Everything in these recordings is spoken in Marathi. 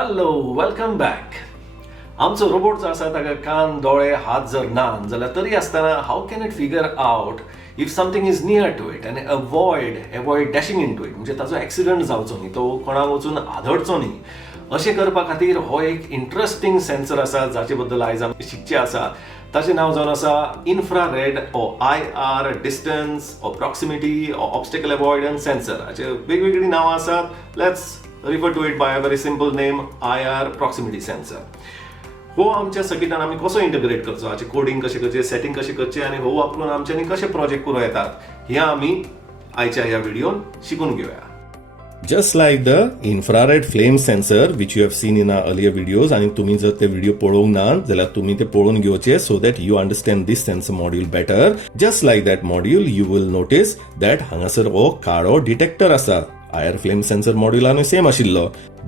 Hello welcome back. आमचो रोबोट जो आसा ताका कान दोळे हात जर नात जाल्यार तरी आसतना how can it figure out if something is near to it आनी avoid dashing into it, म्हणजे ताजो एक्सिडंट जावचो न्ही, तो कोणाक वचून आदळचो न्ही. अशें करपा खातीर हो एक इंटरेस्टिंग सेन्सर आसा जाचे बद्दल आयज आमी शिकचे आसा. ताचें नांव जावन आसा infrared IR distance proximity obstacle avoidance sensor. हाचे वेगवेगळी नांवां आसात. Let's refer to it by a very simple name, IR proximity sensor. हो आमच्या सर्किटान आमी कसो इंटिग्रेट करचो, हाचे कोडिंग कशें करचें, सेटिंग कशें करचें आनी हो वापरून आमच्यांनी कशे प्रोजेक्ट करूं येतात हें आमी आयच्या ह्या व्हिडिओन शिकून घेवया. Just like the infrared flame sensor which you have seen in our earlier videos, आणि तुम्ही जर ते व्हिडिओ पळोवंक ना जाल्यार तुम्ही ते पळोवन घेवचे so that you understand this sensor module better. Just like that module you will notice that हांगासर हो काळो डिटेक्टर आसा. IR flame sensor module same आशिल्लो,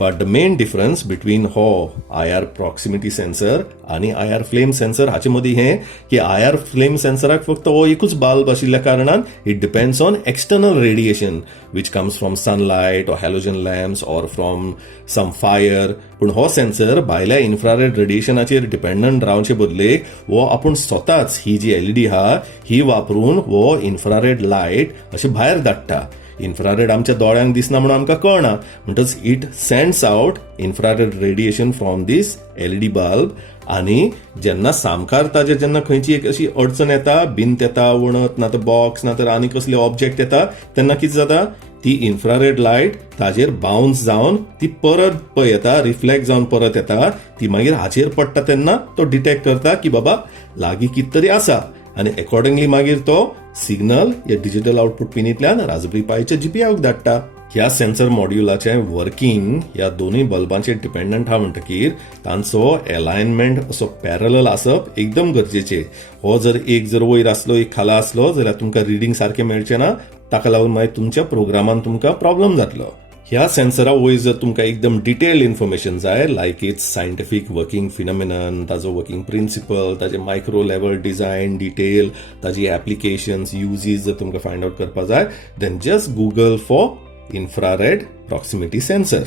but the main difference between हो IR proximity sensor आणि IR flame sensor हाचे मदीं हे की IR flame sensoराक फक्त हो एकूच बल्ब आशिल्ल्या कारणान it depends on external radiation which comes from sunlight or halogen lamps or from some fire. पण हो सेन्सर भायल्या इन्फ्रारेड रेडिएशनाचेर डिपेंडंट रावचे बदले हो आपूण स्वताच ही जी LED हा ही वापरून हो इन्फ्रारेड लायट अशें भायर धाडटा. इन्फ्रारेड आमच्या दोळ्यांक दिसना म्हणून आमकां कळना, म्हणटच it sends out infrared radiation from this LED bulb. आणि जेन्ना सामकार ताजेर जेन्ना खंयची एक अशी अडचण येता, भिंत येता, वणत ना तर बॉक्स ना तर आनी कसले ऑब्जेक्ट येता, तेन्ना कितें जाता, ती इन्फ्रारेड लायट ताजेर बाउन्स जावन ती परत पळय येता, रिफ्लेक्ट जावन परत येता. ती मागीर हाचेर पडटा तेन्ना तो डिटेक्ट करता की बाबा लागीं कितें तरी आसा आणि अकॉर्डिंगली मागीर तो सिग्नल या डिजिटल आउटपुट पिनींतल्यान रास्पबेरी पायच्या GPIOक धाडटा. ह्या सेन्सर मॉड्युलाचें वर्किंग ह्या दोनूय बल्बांचेर डिपेंडंट आहा म्हणटकीर तांचो अलायनमेंट असो पॅरलल आसप एकदम गरजेचें. हो जर एक वयर आसलो एक खाला आसलो जाल्यार तुमकां रिडिंग सारकें मेळचें ना, ताका लागून मागीर तुमच्या प्रोग्रामान तुमकां प्रॉब्लेम जातलो. ह्या सेन्सरा वयर जर तुमकां एकदम डिटेल्ड इन्फॉर्मेशन जाय, like it's scientific working phenomenon, ताजो वर्किंग प्रिन्सिपल, ताजे मायक्रो लेवल डिझायन डिटेल, ताजी ऍप्लिकेशन्स युजीस जर तुमकां फायंड आउट करपा जाय, then just Google for infrared proximity sensor.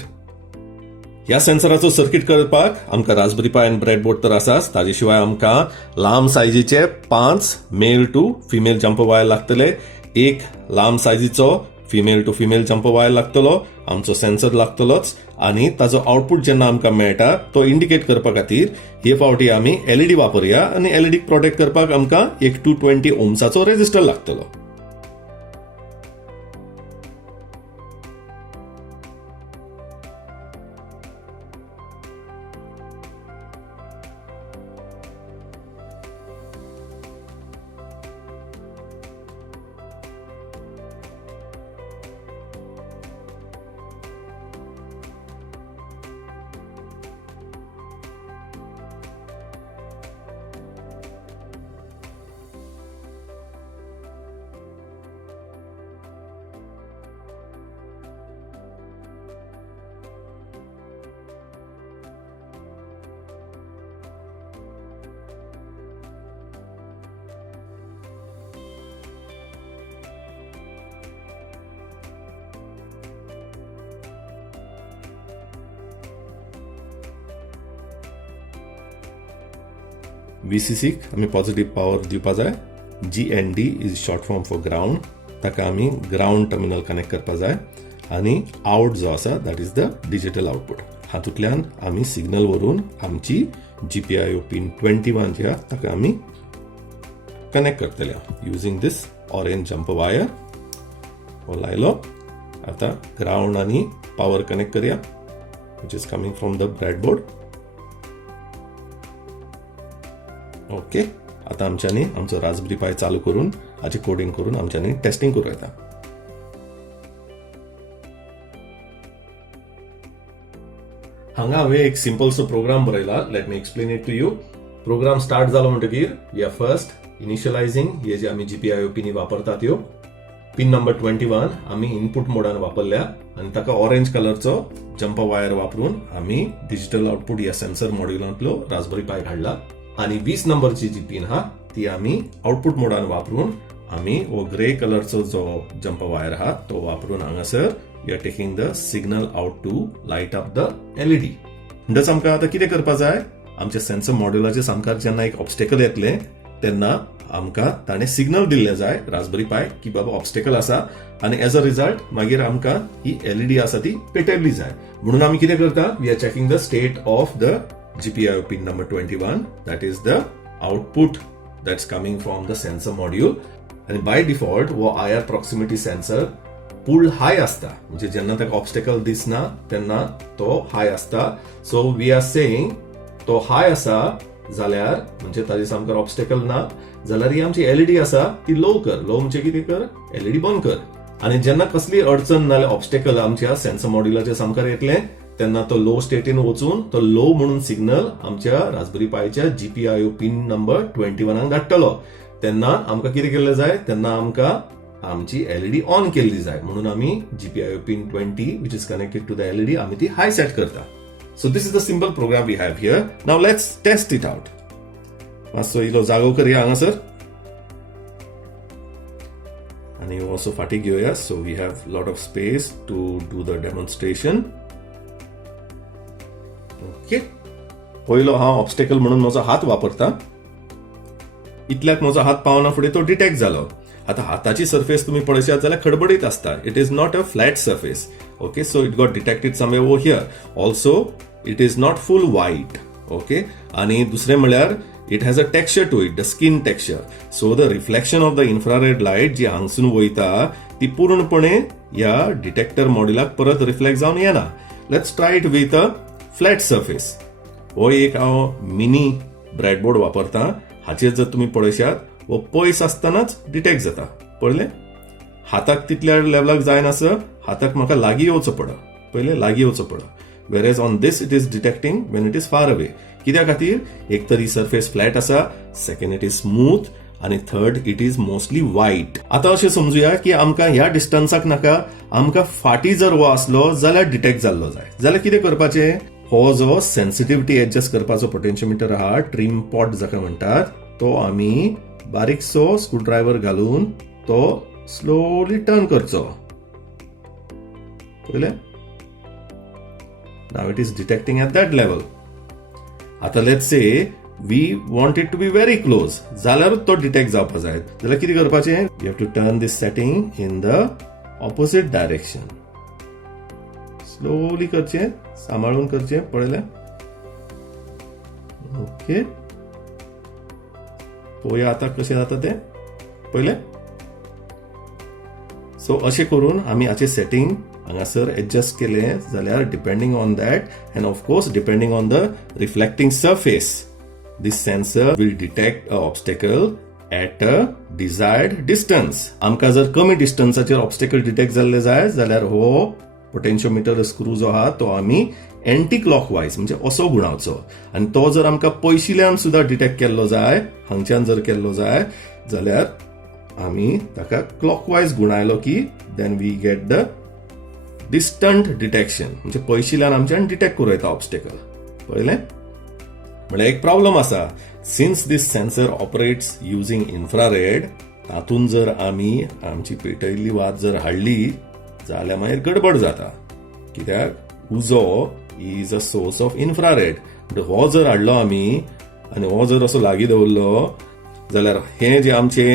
ह्या सेन्सराचो सर्किट करपाक आमकां रास्पबेरी पाय आनी ब्रेडबोर्ड तर आसाच, ताजे शिवाय आमकां लांब सायजीचे 5 male to female jumper wire लागतले, एक लांब सायजीचो female to female jumper wire लागतलो, आमचो सेन्सर लागतलोच, आणि ताजो आउटपुट जेन्ना आमकां मेळटा तो इंडिकेट करपा खातीर हे फावटी आमी LED वापरया आणि LED प्रोटेक्ट करपाक आमकां एक 220 ओम्साचो रेजिस्टर लागतलो. VCC आमी पॉझिटिव्ह पॉवर दिवपा जाय. GND is short form for ground, ताका आमी ग्राउंड टर्मिनल कनेक्ट करपा जाय. आणि आउट जो आसा that is the digital output. हातूंतल्यान आमी सिग्नल व्हरून आमची GPIO पिन 21 जी आहा ताका आमी कनेक्ट करतले युजिंग दिस ऑरेंज जम्पर वायर. हो लायलो. आता ग्राउंड आणि पॉवर कनेक्ट करूया which is coming from the breadboard. Okay, आता आमच्यांनी आमचो रास्पबेरी पाय चालू करून हाचे कोडिंग करून आमच्यांनी टेस्टिंग करूं येता. हांगा हांवें एक सिंपलसो प्रोग्राम बरयला. Let me explain it to you. Program start जालो म्हणटकीर वी आर फर्स्ट इनिशियलायझिंग हे जे आमी GPIO पिनी वापरतात ह्यो. पिन नंबर 21 आमी इनपुट मोडान वापरल्या आणि ताका ऑरेंज कलरचो जम्पर वायर वापरून आमी डिजिटल आउटपुट या सेन्सर मॉड्युलांतलो रास्पबेरी पाय काढला. आणि 20 नंबरची जी पिन हा ती आम्ही आउटपुट मोडान वापरून आम्ही वो ग्रे कलरचो जो जम्पर वायर हा तो वापरून हांगासर we are taking the signal out to light up the LED. म्हणटच आमकां आतां कितें करपा जाय, आमच्या सेन्सर मॉड्युलाच्या सामकार जेन्ना एक ऑब्स्टेकल येतलें तेन्ना आमकां ताणें सिग्नल दिल्लें जाय रासबेरी पाय की बाबा ऑब्स्टेकल आसा, आनी एज अ रिजल्ट मागीर आमकां ही एलईडी आसा ती पेटयल्ली जाय. म्हणून आमी कितें करता, we are checking the state of the GPIO pin number 21, that is the output that's coming from the sensor module. And by default वो IR proximity sensor pulled high असता, म्हणजे जेन्ना ताका ऑब्स्टेकल दिसना तेन्ना तो हाय असता. सो वी आर सेइंग तो हाय आसा जाल्यार म्हणजे ताजे सामकार ऑब्स्टेकल ना जाल्यार ही आमची एलईडी आसा ती लो कर. लो म्हणजे कितें कर, एलईडी बंद कर. आणि जेन्ना कसली अडचण नाल्यार ऑब्स्टेकल आमच्या सेन्सर मॉड्युलाच्या सामकार येतलें तेन्ना तो लो स्टेटीन वचून तो लो म्हणून सिग्नल आमच्या रासबेरी पायच्या GPIO पिन नंबर 21 धाडटलो. तेन्ना आमकां कितें केल्लें जाय, तेन्ना आमकां आमची एलईडी ऑन केल्ली जाय. म्हणून आमी GPIO pin 20 which is connected to the LED आमी ती हाय सेट करता. So this is the simple program we have here. Now let's test it out. मातसो इलो जागो करया हांगासर आणि असो फाटी घेवया. So we have lot of space to do the demonstration. Okay, पयलो हांव ऑब्स्टेकल म्हणून म्हजो हात वापरता. इतल्याक म्हजो हात पावना फुडें तो डिटेक्ट जालो. आता हाताची सरफेस तुम्ही पळयशात जाल्यार खडबडीत असता. It is not a flat surface. Okay, so it got detected somewhere over here. Also it is not full white. Okay, आणि दुसरें म्हळ्यार it has a texture to it, the skin texture. So the reflection of the infrared light जी हांगसून वयता ती पूर्णपणे ह्या डिटेक्टर मॉड्युलाक परत रिफ्लेक्ट जावन येना. Let's try it with a flat surface. हो एक हांव मिनी ब्रेडबोर्ड वापरता. हाचेर जर तुम्ही पळयशात हो पयस आसतनाच डिटेक्ट जाता. पळयलें, हाताक तितल्या लेवलाक जायनासर हाताक म्हाका लागीं येवचो पडा. पळयलें, लागीं येवचो पडा. वेरेज on this it is detecting when it is far away. कित्या खातीर, एक तर ही सरफेस फ्लॅट आसा, सेकंड इट इज स्मूथ, आणि third it is mostly white. आता अशें समजुया की आमकां ह्या डिस्टन्साक नाका, आमकां फाटी जर हो आसलो जाल्यार डिटेक्ट जाल्लो जाय. जाल्यार कितें करपाचें, हो जो सेन्सिटिव्हिटी एडजस्ट करपाचो पोटेन्शियोमीटर आहा, ट्रिम पॉट जाका म्हणटात, तो आमी बारीकसो स्क्रूड्रायव्हर घालून तो स्लोली टर्न करचो. पळयलें, now it is detecting at that level. आता let's say we want it to be very close, जाल्यारूच तो डिटेक्ट जावपा जाय. जाल्यार कितें करपाचें, you have to turn this setting in the opposite direction. Slowly करचें, सांबाळून करचें. पळयलें, ओके, पळोवया आतां कशें जाता तें. पळयलें, सो अशें करून आमी हाचें सेटिंग हांगासर एडजस्ट केलें जाल्यार depending on that end of course depending on the reflecting surface this sensor will detect a obstacle at a desired distance. आमकां जर कमी डिस्टन्साचेर ऑब्स्टेकल डिटेक्ट जाल्ले जाय जाल्यार हो पोटेन्शियोमीटर स्क्रू जो आहा तो आमी एंटी क्लॉकवायज म्हणजे असो गुणावचो. आणि तो जर आमकां पयशिल्यान सुद्दां डिटेक्ट केल्लो जाय, हांगच्यान जर केल्लो जाय जाल्यार आमी ताका क्लॉकवायज गुणायलो की then we get the distant detection, म्हणजे पयशिल्यान आमच्यान डिटेक्ट करूं येता ऑब्स्टेकल. पळयलें, म्हळ्यार एक प्रॉब्लम आसा. सिन्स दिस सेन्सर ऑपरेट्स युजिंग इन्फ्रारेड, तातूंत जर आमी आमची पेटयल्ली वात जर हाडली जाल्यार मागीर गडबड जाता. कित्याक उजो is a source of infrared. हो जर हाडलो आमी आनी हो जर असो लागीं दवरलो जाल्यार हे जे आमचे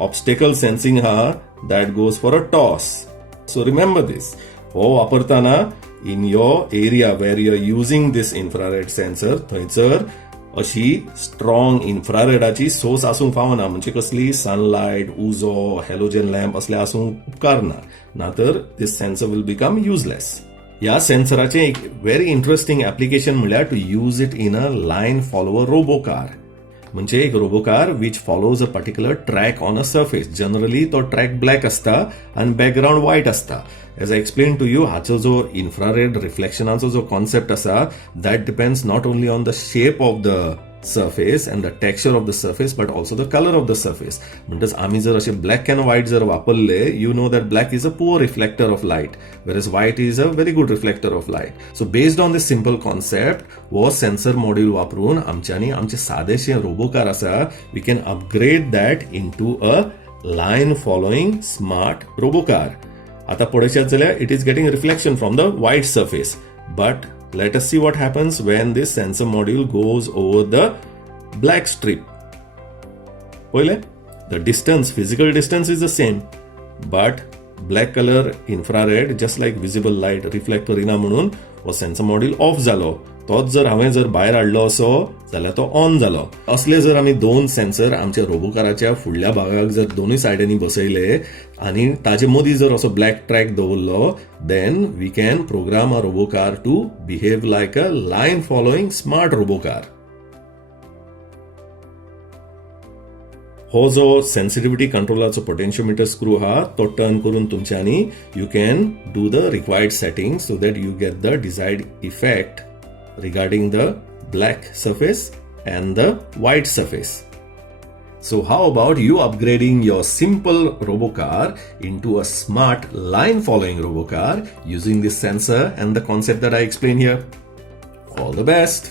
ऑब्स्टेकल सेन्सिंग आहा that goes for a toss. So remember this, हो वापरतना in your area where you are using this infrared sensor थंयसर अशी स्ट्रॉंग इन्फ्रारेडाची सोर्स आसूंक फावना. म्हणजे कसली सनलायट, उजो, हॅलोजन लॅम्प असले आसूंक उपकारना, नातर this sensor will become useless. ह्या सेन्सराचें एक व्हेरी इंटरेस्टिंग ऍप्लिकेशन म्हळ्यार to use it in a line follower robo car. म्हणजे एक robo car which follows a particular track on a surface. Generally तो ट्रॅक ब्लॅक असता आणि बॅकग्राऊंड व्हाईट असता. As I explain to you, हाचो जो इन्फ्रारेड रिफ्लेक्शनाचो जो कॉन्सेप्ट आसा that depends not only on the shape of the surface and the texture of the surface but also the color of the surface. म्हणटच आम्ही जर असे ब्लॅक अँड व्हाईट जर वापरले, you know that black is a poor reflector of light whereas white is a very good reflector of light. So based on this simple concept, वो सेन्सर मॉड्यूल वापरून आमच्यानी आमचे सादेशे रोबो कार आसा, we can upgrade that into a line following smart robo car. आता पळयशात जाल्यार it is getting reflection from the white surface but Let us see what happens when this sensor module goes over the black strip. पहिले, the distance, physical distance is the same, but black color infrared, just like visible light, reflect Kareena म्हणून हो सेन्सर मॉड्यूल ऑफ जालो. तोच जर हांवें जर भायर हाडलो असो जाल्यार तो ऑन जालो. असले जर आमी दोन सेन्सर आमच्या रोबोकाराच्या फुडल्या भागाक जर दोनूय सायडींनी बसयले आनी ताजे मदीं जर असो ब्लॅक ट्रॅक दवरलो, then we can program a robocar to behave like a line following smart robocar. हो जो सेन्सिटिव्हिटी कंट्रोलाचो पोटेन्शियोमीटर स्क्रू हा तो टर्न करून तुमच्यांनी you can do the required setting so that you get the desired effect regarding the black surface and the white surface. So how about you upgrading your simple robocar into a smart line following robocar using this sensor and the concept that I explained here? All the best.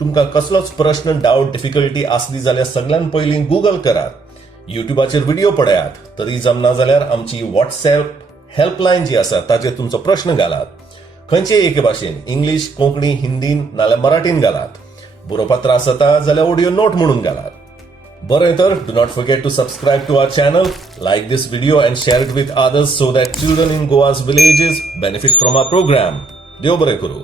तुमकां कसलोच प्रश्न, डाऊट, डिफिकल्टी आसली जाल्यार सगळ्यात पयलीं गूगल करात, युट्यूबाचेर व्हिडिओ पळयात. तरी जमना जाल्यार आमची व्हॉट्सएप हेल्पलायन जी आसा ताचेर तुमचो प्रश्न घालात. खंयचे एके भाशेन इंग्लीश, कोंकणी, हिंदीन नाल्यार मराठीन घालात. बरोवपाक त्रास जाता जाल्यार ऑडिओ नोट म्हणून घालात. बरें तर do not forget to subscribe to our channel, like this video and share it with others so that children in Goa's villages benefit from our programme. देव बरें करूं.